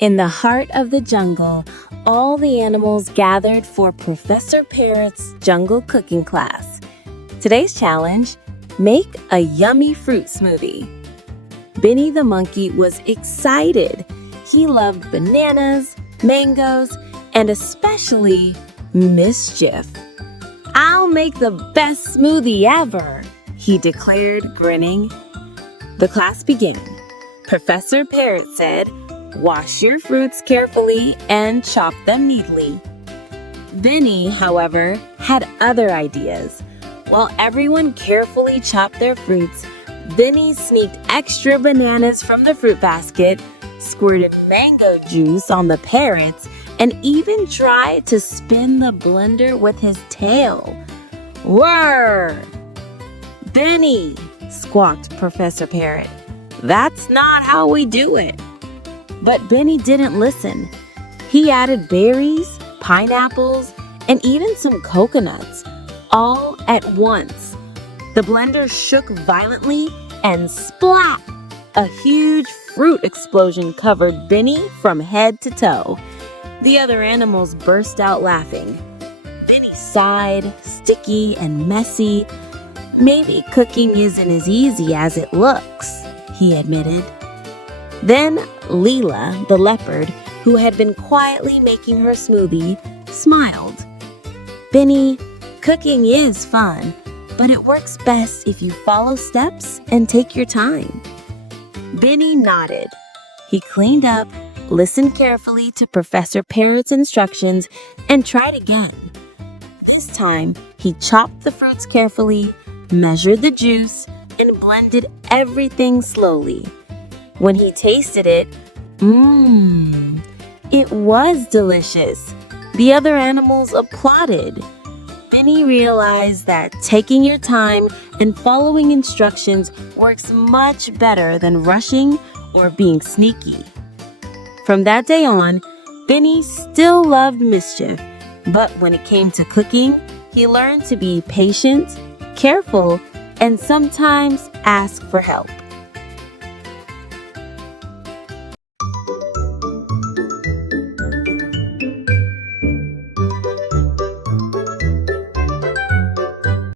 In the heart of the jungle, all the animals gathered for Professor Parrot's jungle cooking class. Today's challenge: make a yummy fruit smoothie. Benny the monkey was excited. He loved bananas, mangoes, and especially mischief. "I'll make the best smoothie ever," he declared, grinning. The class began. Professor Parrot said, "Wash your fruits carefully and chop them neatly." Benny, however, had other ideas. While everyone carefully chopped their fruits, Benny sneaked extra bananas from the fruit basket, squirted mango juice on the parrots, and even tried to spin the blender with his tail. "Whirr!" "Benny," squawked Professor Parrot, "that's not how we do it." But Benny didn't listen. He added berries, pineapples, and even some coconuts, all at once. The blender shook violently and splat! A huge fruit explosion covered Benny from head to toe. The other animals burst out laughing. Benny sighed, sticky and messy. "Maybe cooking isn't as easy as it looks," he admitted. Then Leela, the leopard, who had been quietly making her smoothie, smiled. "Benny, cooking is fun, but it works best if you follow steps and take your time." Benny nodded. He cleaned up, listened carefully to Professor Parrot's instructions, and tried again. This time, he chopped the fruits carefully, measured the juice, and blended everything slowly. When he tasted it, it was delicious. The other animals applauded. Benny realized that taking your time and following instructions works much better than rushing or being sneaky. From that day on, Benny still loved mischief, but when it came to cooking, he learned to be patient, careful, and sometimes ask for help.